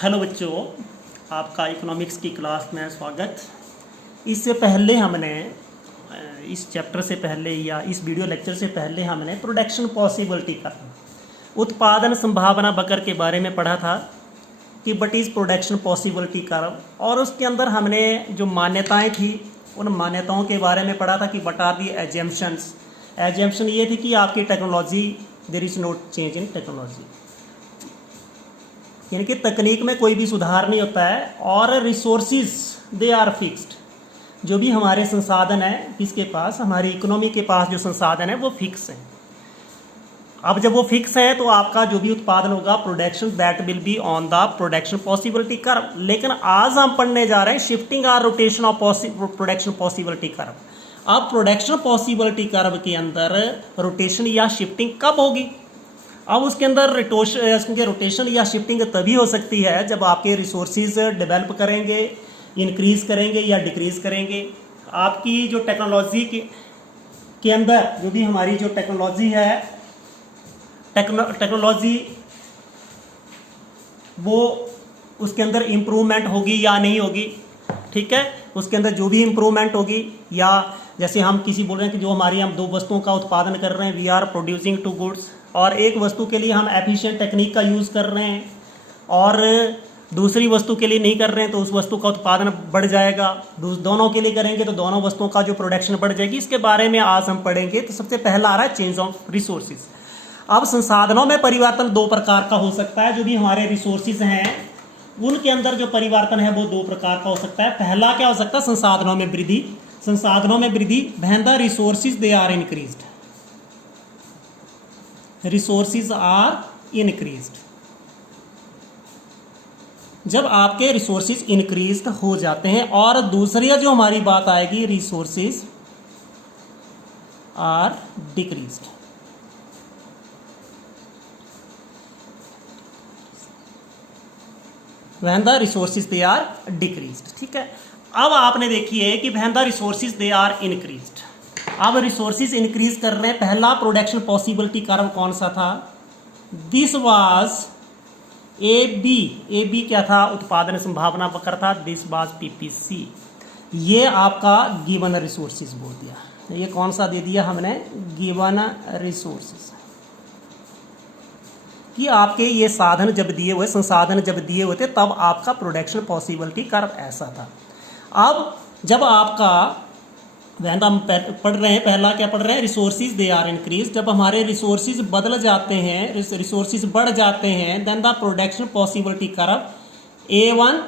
Hello बच्चों, आपका economics की क्लास में स्वागत। इससे पहले हमने इस चैप्टर से पहले या इस वीडियो लेक्चर से पहले हमने प्रोडक्शन पॉसिबिलिटी का उत्पादन संभावना वक्र के बारे में पढ़ा था कि what is production possibility curve, और उसके अंदर हमने जो मान्यताएं थी उन मान्यताओं के बारे में पढ़ा था कि what are the assumptions. Assumption ये थी कि आपकी technology, there is no change in technology, यानी कि तकनीक में कोई भी सुधार नहीं होता है, और रिसोर्सिस दे आर फिक्स्ड। जो भी हमारे संसाधन है, किसके पास, हमारी इकोनॉमी के पास जो संसाधन है वो फिक्स है। अब जब वो फिक्स है तो आपका जो भी उत्पादन होगा, production, that will be on the production possibility curve. लेकिन आज हम पढ़ने जा रहे हैं शिफ्टिंग और rotation of production possibility curve. अब प्रोडक्शन पॉसिबिलिटी कर्व के अंदर रोटेशन या शिफ्टिंग कब होगी? अब उसके अंदर रोटेशन या शिफ्टिंग तभी हो सकती है जब आपके रिसोर्सेज डेवलप करेंगे, इंक्रीज करेंगे या डिक्रीज करेंगे। आपकी जो टेक्नोलॉजी के अंदर जो भी हमारी जो टेक्नोलॉजी है, टेक्नोलॉजी वो उसके अंदर इम्प्रूवमेंट होगी या नहीं होगी, ठीक है। उसके अंदर जो भी इम्प्रूवमेंट होगी, या जैसे हम किसी बोल रहे हैं कि जो हमारी हम दो वस्तुओं का उत्पादन कर रहे हैं, we are producing two goods, और एक वस्तु के लिए हम एफिशिएंट टेक्निक का यूज़ कर रहे हैं और दूसरी वस्तु के लिए नहीं कर रहे हैं, तो उस वस्तु का उत्पादन बढ़ जाएगा। दोनों के लिए करेंगे तो दोनों वस्तुओं का जो प्रोडक्शन बढ़ जाएगी। इसके बारे में आज हम पढ़ेंगे। तो सबसे पहला आ रहा है चेंज ऑफ रिसोर्सेज। अब संसाधनों में परिवर्तन दो प्रकार का हो सकता है। जो भी हमारे रिसोर्सेज हैं उनके अंदर जो परिवर्तन है वो दो प्रकार का हो सकता है। पहला क्या हो सकता है? संसाधनों में वृद्धि। संसाधनों में वृद्धि, when the resources they are increased, resources are increased. जब आपके रिसोर्सेज इंक्रीज्ड हो जाते हैं। और दूसरी जो हमारी बात आएगी, resources are decreased. When the resources they are decreased, ठीक है। अब आपने देखिए कि when the resources they are increased. अब रिसोर्सेज इंक्रीज कर रहे हैं। पहला प्रोडक्शन पॉसिबिलिटी कर्व कौन सा था? दिस वाज ए बी क्या था? उत्पादन संभावना वक्र था। This was PPC. ये आपका गिवन रिसोर्सेज बोल दिया। ये कौन सा दे दिया हमने? Given resources. कि आपके ये साधन जब दिए हुए, संसाधन जब दिए हुए थे, तब आपका प्रोडक्शन पॉसिबिलिटी कर्व ऐसा था। अब जब आपका हम पढ़ रहे हैं, पहला क्या पढ़ रहे हैं? Resources they are increase. जब हमारे रिसोर्सेज बदल जाते हैं, रिसोर्सेज बढ़ जाते हैं, then the production possibility curve A1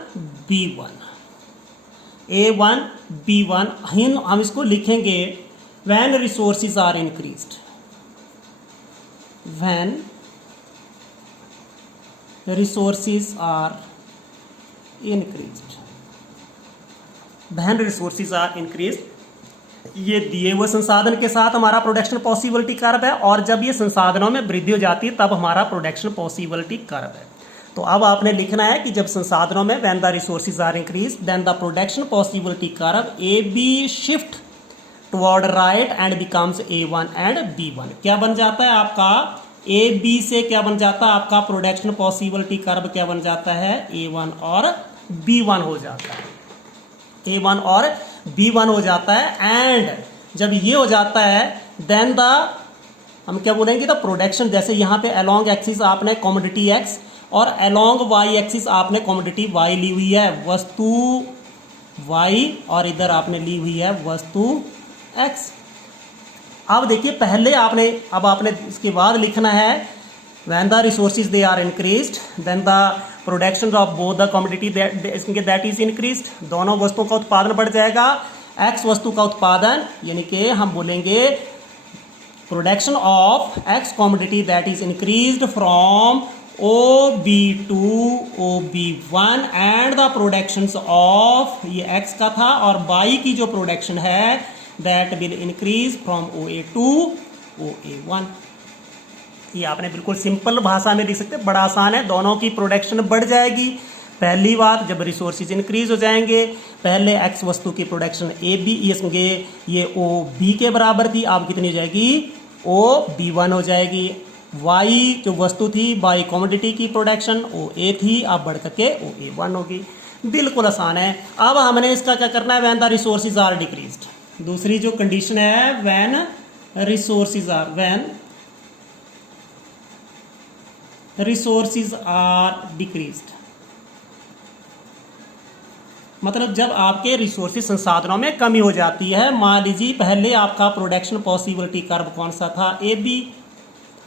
B1 हम इसको लिखेंगे when resources are increased. When resources are increased, when resources are increased. ये दिए हुए संसाधन के साथ हमारा प्रोडक्शन पॉसिबिलिटी कर्व है, और जब ये संसाधनों में वृद्धि हो जाती है तब हमारा प्रोडक्शन पॉसिबिलिटी कर्व है। तो अब आपने लिखना है कि जब संसाधनों में when the resources are increase, then the production possibility curve A B shift toward right and becomes A1 and B1। क्या बन जाता है आपका? ए बी से क्या बन जाता है आपका? प्रोडक्शन पॉसिबिलिटी कर्व क्या बन जाता है? A1 और B1 हो जाता है। A1 और B1 हो जाता है। एंड जब ये हो जाता है, देन हम क्या बोलेंगे? द प्रोडक्शन, जैसे यहाँ पे अलोंग एक्सिस आपने कमोडिटी X और अलोंग वाई एक्सिस आपने कमोडिटी Y ली हुई है, वस्तु Y, और इधर आपने ली हुई है वस्तु X। अब देखिए, पहले आपने इसके बाद लिखना है when the resources they are increased, then the production of both the commodity that is increased। दोनों वस्तुओं का उत्पादन बढ़ जाएगा। X वस्तु का उत्पादन, यानी कि हम बोलेंगे production of X commodity that is increased from OB to OB1 and the productions of, ये X का था, और Y की जो प्रोडक्शन है that will increase from OA to OA1। ये आपने बिल्कुल सिंपल भाषा में लिख सकते हैं, बड़ा आसान है। दोनों की प्रोडक्शन बढ़ जाएगी। पहली बात, जब रिसोर्सेज इंक्रीज हो जाएंगे, पहले X वस्तु की प्रोडक्शन ये O B के बराबर थी, अब कितनी हो जाएगी? O B1 हो जाएगी। वाई जो वस्तु थी बाई कमोडिटी की प्रोडक्शन ओ ए थी, अब बढ़ करके ओ ए 1 होगी। बिल्कुल आसान है। अब हमने इसका क्या करना है, when the resources are decreased. दूसरी जो कंडीशन है व्हेन रिसोर्सेज आर डिक्रीज्ड, मतलब जब आपके रिसोर्सेज संसाधनों में कमी हो जाती है। मान लीजिए पहले आपका प्रोडक्शन पॉसिबिलिटी कर्व कौन सा था, ए बी,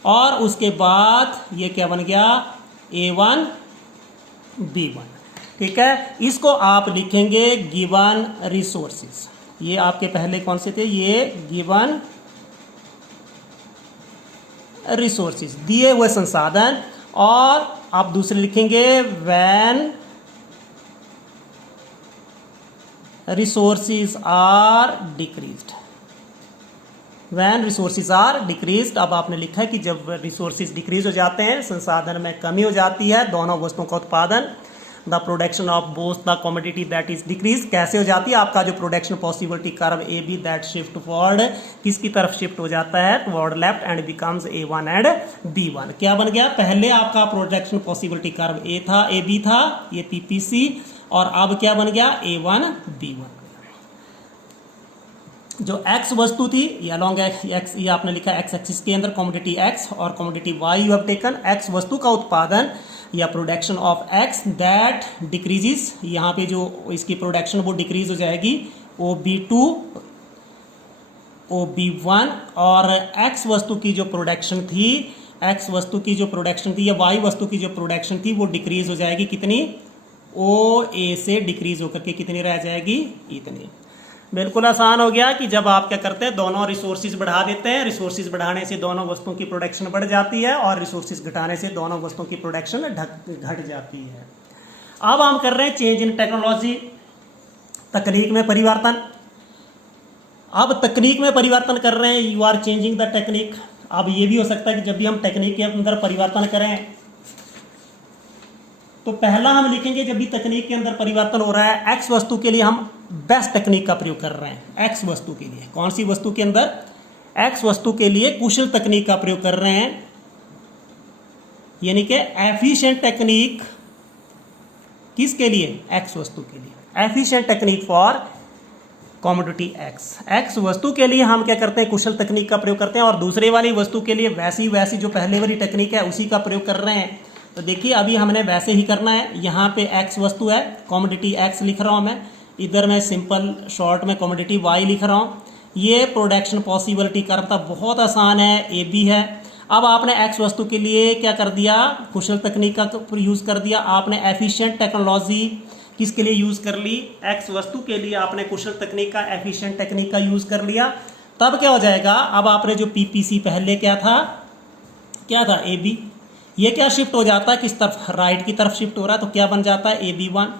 और उसके बाद ये क्या बन गया, A1 B1। ठीक है, इसको आप लिखेंगे गिवन रिसोर्सेज। ये आपके पहले कौन से थे, ये गिवन रिसोर्सेज, दिए हुए संसाधन। और आप दूसरे लिखेंगे when resources are decreased. When resources are decreased, अब आपने लिखा है कि जब रिसोर्सेज डिक्रीज हो जाते हैं, संसाधन में कमी हो जाती है, दोनों वस्तुओं का उत्पादन, the production of both the commodity that is decrease. कैसे हो जाती है, आपका जो production possibility curve A B that shift forward, किसकी तरफ शिफ्ट हो जाता है, toward left, and becomes A1 and B1। क्या बन गया, पहले आपका प्रोडक्शन पॉसिबिलिटी कर्व ए था, ए बी था, ये PPC, और अब क्या बन गया, A1 B1। जो x वस्तु थी ये अलॉन्ग x, ये आपने लिखा x एक्सिस के अंदर कमोडिटी x और commodity y you have taken. x वस्तु का उत्पादन या production of x that decreases, यहाँ पे जो इसकी प्रोडक्शन वो डिक्रीज हो जाएगी, OB2 OB1। और x वस्तु की जो प्रोडक्शन थी, x वस्तु की जो प्रोडक्शन थी या y वस्तु की जो प्रोडक्शन थी वो डिक्रीज हो जाएगी, कितनी, OA से डिक्रीज होकर के कितनी रह जाएगी, इतनी। बिल्कुल आसान हो गया कि जब आप क्या करते हैं, दोनों रिसोर्सेज बढ़ा देते हैं, रिसोर्सेज बढ़ाने से दोनों वस्तुओं की प्रोडक्शन बढ़ जाती है, और रिसोर्सेज घटाने से दोनों वस्तुओं की प्रोडक्शन घट जाती है। अब हम कर रहे हैं चेंज इन टेक्नोलॉजी, तकनीक में परिवर्तन। अब तकनीक में परिवर्तन कर रहे हैं, you are changing the technique. अब ये भी हो सकता है कि जब भी हम टेक्निक के अंदर परिवर्तन करें तो पहला हम लिखेंगे, जब भी तकनीक के अंदर परिवर्तन हो रहा है, एक्स वस्तु के लिए हम बेस्ट टेक्निक का प्रयोग कर रहे हैं। एक्स वस्तु के लिए, कौन सी वस्तु के अंदर, एक्स वस्तु के लिए कुशल तकनीक का प्रयोग कर रहे हैं, यानी कि एफिशिएंट टेक्निक। किसके लिए, एक्स वस्तु के लिए, efficient technique for commodity x. X वस्तु के लिए हम क्या करते हैं, कुशल तकनीक का प्रयोग करते हैं, और दूसरे वाली वस्तु के लिए वैसी जो पहले वाली टेक्निक है उसी का प्रयोग कर रहे हैं। तो देखिए अभी हमने वैसे ही करना है। यहाँ पे एक्स वस्तु है, कमोडिटी एक्स लिख रहा हूँ मैं, इधर मैं सिंपल शॉर्ट में कमोडिटी वाई लिख रहा हूँ। ये प्रोडक्शन पॉसिबिलिटी कर्व था, बहुत आसान है, ए बी है। अब आपने एक्स वस्तु के लिए क्या कर दिया, कुशल तकनीक का यूज़ कर दिया। आपने एफिशिएंट टेक्नोलॉजी किसके लिए यूज़ कर ली, एक्स वस्तु के लिए आपने कुशल तकनीक का, एफिशिएंट टेक्निक का यूज़ कर लिया। तब क्या हो जाएगा, अब आपने जो PPC पहले क्या था ए बी, ये क्या शिफ्ट हो जाता है, किस तरफ, राइट की तरफ शिफ्ट हो रहा है, तो क्या बन जाता है AB1।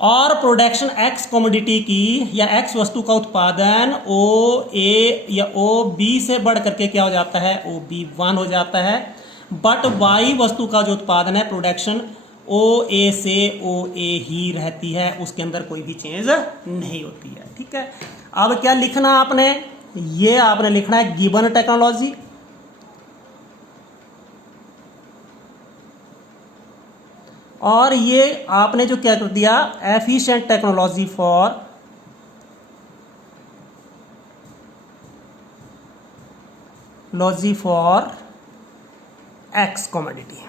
और प्रोडक्शन एक्स कमोडिटी की या एक्स वस्तु का उत्पादन OA या OB से बढ़ करके क्या हो जाता है, OB1 हो जाता है। बट वाई वस्तु का जो उत्पादन है, प्रोडक्शन OA से OA ही रहती है, उसके अंदर कोई भी चेंज नहीं होती है। ठीक है, अब क्या लिखना आपने, ये आपने लिखना है गिवन टेक्नोलॉजी, और ये आपने जो क्या कर दिया, efficient technology for x commodity.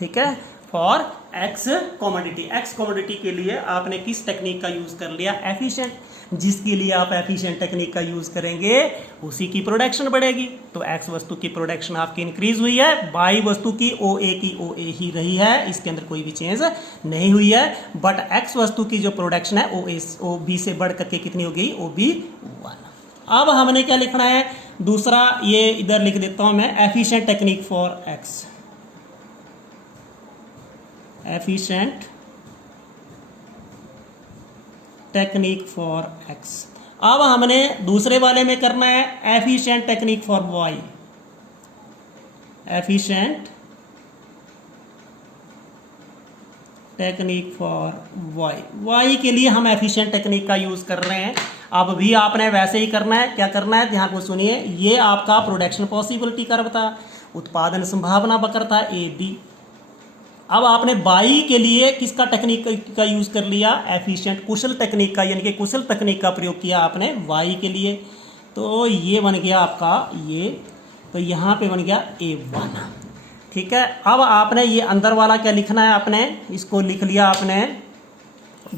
ठीक है, for x commodity, x commodity के लिए आपने किस टेक्निक का यूज कर लिया, एफिशिएंट। जिसके लिए आप एफिशिएंट टेक्निक का यूज करेंगे उसी की प्रोडक्शन बढ़ेगी। तो एक्स वस्तु की प्रोडक्शन आपकी इंक्रीज हुई है, वाई वस्तु की OA की OA ही रही है, इसके अंदर कोई भी चेंज नहीं हुई है। बट एक्स वस्तु की जो प्रोडक्शन है OB से बढ़ करके कितनी हो गई, OB1। अब हमने क्या लिखना है, दूसरा ये इधर लिख देता हूं मैं, efficient technique for x, efficient technique for x. अब हमने दूसरे वाले में करना है efficient technique for y, efficient technique for y. Y के लिए हम एफिशिएंट टेक्निक का यूज कर रहे हैं। अब भी आपने वैसे ही करना है, क्या करना है, ध्यान को सुनिए। ये आपका प्रोडक्शन पॉसिबिलिटी कर्व था, उत्पादन संभावना वक्र था ए बी। अब आपने वाई के लिए किसका टेक्निक का यूज कर लिया, एफिशिएंट कुशल टेक्निक का, यानी कि कुशल तकनीक का प्रयोग किया आपने वाई के लिए। तो ये बन गया आपका ये, तो यहाँ पे बन गया A1। ठीक है, अब आपने ये अंदर वाला क्या लिखना है, आपने इसको लिख लिया आपने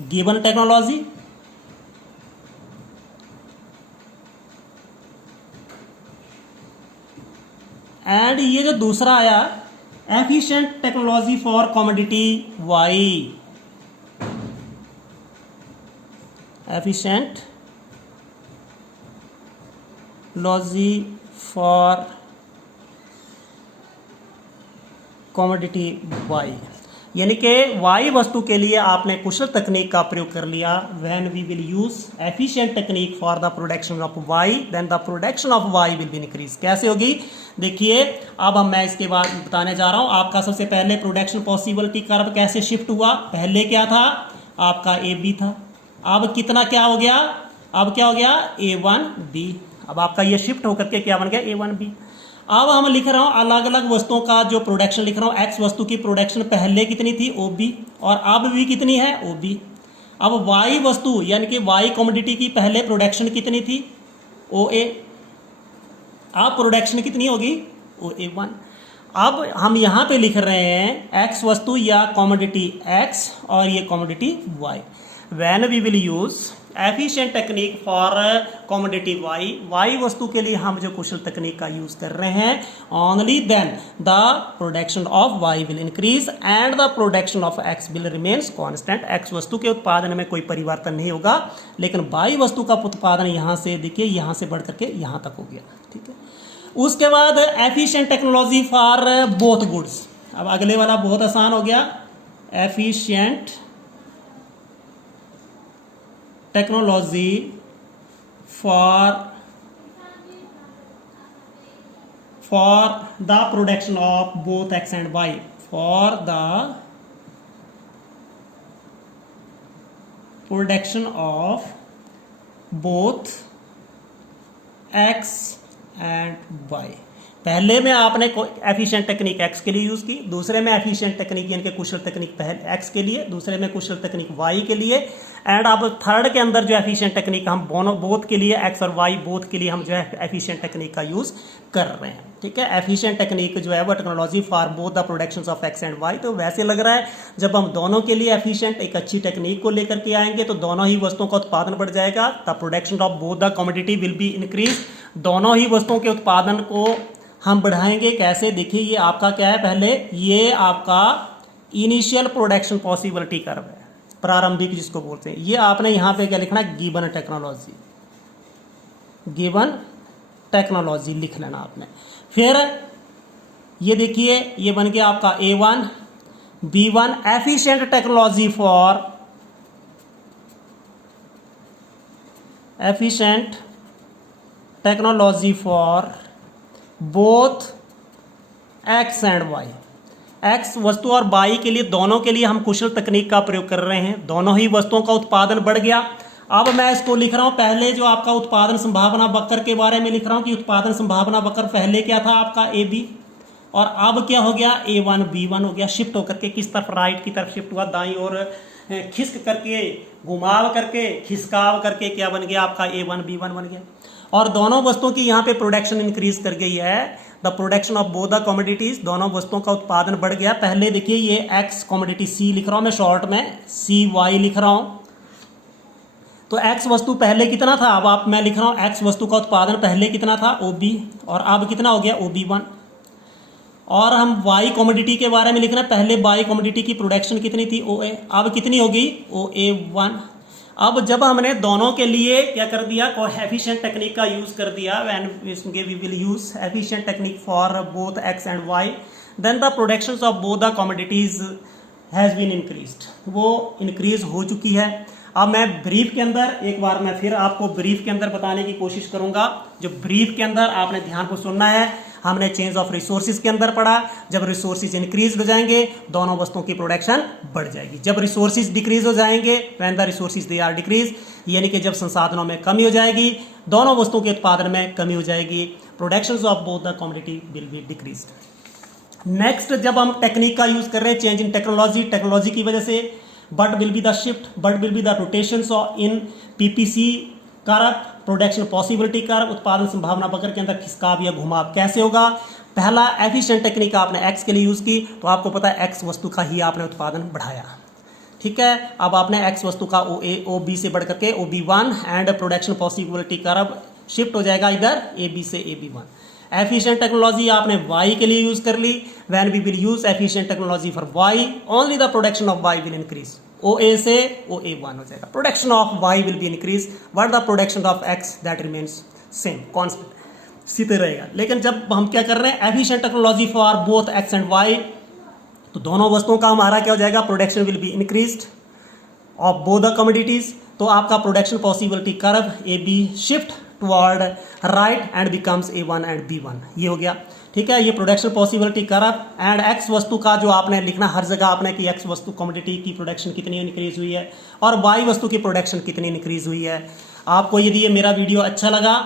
गिवन टेक्नोलॉजी, एंड ये जो दूसरा आया efficient technology for commodity y, efficient technology for commodity y, यानी कि वाई वस्तु के लिए आपने कुशल तकनीक का प्रयोग कर लिया। When we will use efficient technique for the production of y, then the production of y will be increase. कैसे होगी देखिए, अब मैं इसके बाद बताने जा रहा हूं। आपका सबसे पहले प्रोडक्शन पॉसिबिलिटी कर्व कैसे शिफ्ट हुआ, पहले क्या था आपका ए बी था, अब कितना क्या हो गया, अब क्या हो गया A1B। अब आपका ये शिफ्ट होकर के क्या बन गया A1B। अब हम लिख रहा हूं अलग अलग वस्तुओं का जो प्रोडक्शन लिख रहा हूं, एक्स वस्तु की प्रोडक्शन पहले कितनी थी OB, और अब भी कितनी है OB। अब वाई वस्तु यानी कि वाई कमोडिटी की पहले प्रोडक्शन कितनी थी OA, अब प्रोडक्शन कितनी होगी OA1। अब हम यहाँ पे लिख रहे हैं एक्स वस्तु या कमोडिटी एक्स और ये commodity y. When we will use efficient technique for commodity y, y वस्तु के लिए हम जो कुशल तकनीक का यूज कर रहे हैं, only then the production of y will increase and the production of x will remains constant. X वस्तु के उत्पादन में कोई परिवर्तन नहीं होगा, लेकिन वाई वस्तु का उत्पादन यहाँ से देखिए यहाँ से बढ़ करके यहाँ तक हो गया। ठीक है, उसके बाद efficient technology for both goods. अब अगले वाला बहुत आसान हो गया, efficient technology for the production of both x and y, for the production of both x and y. पहले में आपने एफिशिएंट टेक्निक एक्स के लिए यूज की, दूसरे में एफिशिएंट टेक्निक यानी कि कुशल तकनीक पहले एक्स के लिए, दूसरे में कुशल तकनीक वाई के लिए, एंड अब थर्ड के अंदर जो एफिशिएंट टेक्निक हम बोथ के लिए एक्स और वाई बोथ के लिए हम जो है एफिशिएंट टेक्निक का यूज कर रहे हैं। ठीक है, एफिशिएंट टेक्निक जो है वो technology for both the productions of x and y. तो वैसे लग रहा है जब हम दोनों के लिए एफिशिएंट एक अच्छी टेक्निक को लेकर के आएंगे तो दोनों ही वस्तुओं का उत्पादन बढ़ जाएगा, the production of both the commodity will be increase. दोनों ही वस्तुओं के उत्पादन को हम बढ़ाएंगे कैसे, देखिए ये आपका क्या है, पहले ये आपका इनिशियल प्रोडक्शन पॉसिबिलिटी कर्व है, प्रारंभिक जिसको बोलते हैं। ये आपने यहाँ पे क्या लिखना है, गिवन टेक्नोलॉजी, गिवन टेक्नोलॉजी लिख लेना आपने। फिर ये देखिए ये बन गया आपका A1 B1 efficient technology for efficient technology for both x and y. X वस्तु और वाई के लिए दोनों के लिए हम कुशल तकनीक का प्रयोग कर रहे हैं, दोनों ही वस्तुओं का उत्पादन बढ़ गया। अब मैं इसको लिख रहा हूं, पहले जो आपका उत्पादन संभावना वक्र के बारे में लिख रहा हूं कि उत्पादन संभावना वक्र पहले क्या था आपका AB, और अब क्या हो गया A1 B1 हो गया, शिफ्ट होकर के किस तरफ, राइट की तरफ शिफ्ट हुआ, दाईं और खिसक करके घुमाव करके खिसकाव करके क्या बन गया आपका A1 B1 बन गया। और दोनों वस्तुओं की यहाँ पे प्रोडक्शन इंक्रीज कर गई है, the production of both the commodities, दोनों वस्तुओं का उत्पादन बढ़ गया। पहले देखिए ये एक्स कमोडिटी C लिख रहा हूं मैं, शॉर्ट में CY लिख रहा हूं, तो एक्स वस्तु पहले कितना था, अब आप मैं लिख रहा हूं एक्स वस्तु का उत्पादन पहले कितना था OB, और अब कितना हो गया OB1। और हम वाई कमोडिटी के बारे में लिख रहे हैं, पहले वाई कमोडिटी की प्रोडक्शन कितनी थी OA, अब कितनी होगी OA1। अब जब हमने दोनों के लिए क्या कर दिया, एफिशिएंट टेक्निक का यूज कर दिया, when we will use efficient technique for both x and y, then the productions of both the commodities has been increased, वो इंक्रीज हो चुकी है। अब मैं ब्रीफ के अंदर एक बार मैं फिर आपको ब्रीफ के अंदर बताने की कोशिश करूंगा। जो ब्रीफ के अंदर आपने ध्यान को सुनना है, हमने चेंज ऑफ रिसोर्सेज के अंदर पढ़ा, जब रिसोर्सेज इंक्रीज हो जाएंगे दोनों वस्तुओं की प्रोडक्शन बढ़ जाएगी। जब रिसोर्सेज डिक्रीज हो जाएंगे, when the resources they are decrease, यानी कि जब संसाधनों में कमी हो जाएगी दोनों वस्तुओं के उत्पादन में कमी हो जाएगी। Production of both the commodity will be decreased. Next, जब हम टेक्निक का यूज कर रहे हैं, चेंज इन टेक्नोलॉजी की वजह से, but will be the shift, but will be the rotation in PPC कारक, प्रोडक्शन पॉसिबिलिटी कारक, उत्पादन संभावना वक्र के अंदर खिसकाव या घुमाव कैसे होगा। पहला, एफिशिएंट टेक्निक आपने एक्स के लिए यूज की, तो आपको पता है एक्स वस्तु का ही आपने उत्पादन बढ़ाया, ठीक है। अब आपने एक्स वस्तु का ओ बी से बढ़ करके OB1 एंड प्रोडक्शन पॉसिबिलिटी कारक शिफ्ट हो जाएगा इधर AB से AB1। एफिशिएंट टेक्नोलॉजी आपने Y के लिए यूज कर ली, when we will use efficient technology for Y only the production of Y will increase, OA से OA1 हो जाएगा। Production of Y will be increase, but the production of X that remains same, constant, सीधे रहेगा। लेकिन जब हम क्या कर रहे हैं, efficient technology for both X and Y, तो दोनों वस्तुओं का हमारा क्या हो जाएगा, production will be increased of both the commodities, तो आपका production possibility curve AB shift toward right and becomes A1 and B1, ये हो गया, ठीक है। ये production possibility curve and X वस्तु का जो आपने लिखना हर जगह आपने कि X वस्तु कमोडिटी की प्रोडक्शन कितनी इंक्रीज हुई है और Y वस्तु की प्रोडक्शन कितनी इंक्रीज हुई है। आपको यदि ये मेरा वीडियो अच्छा लगा,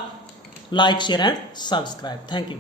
like share and subscribe. Thank you.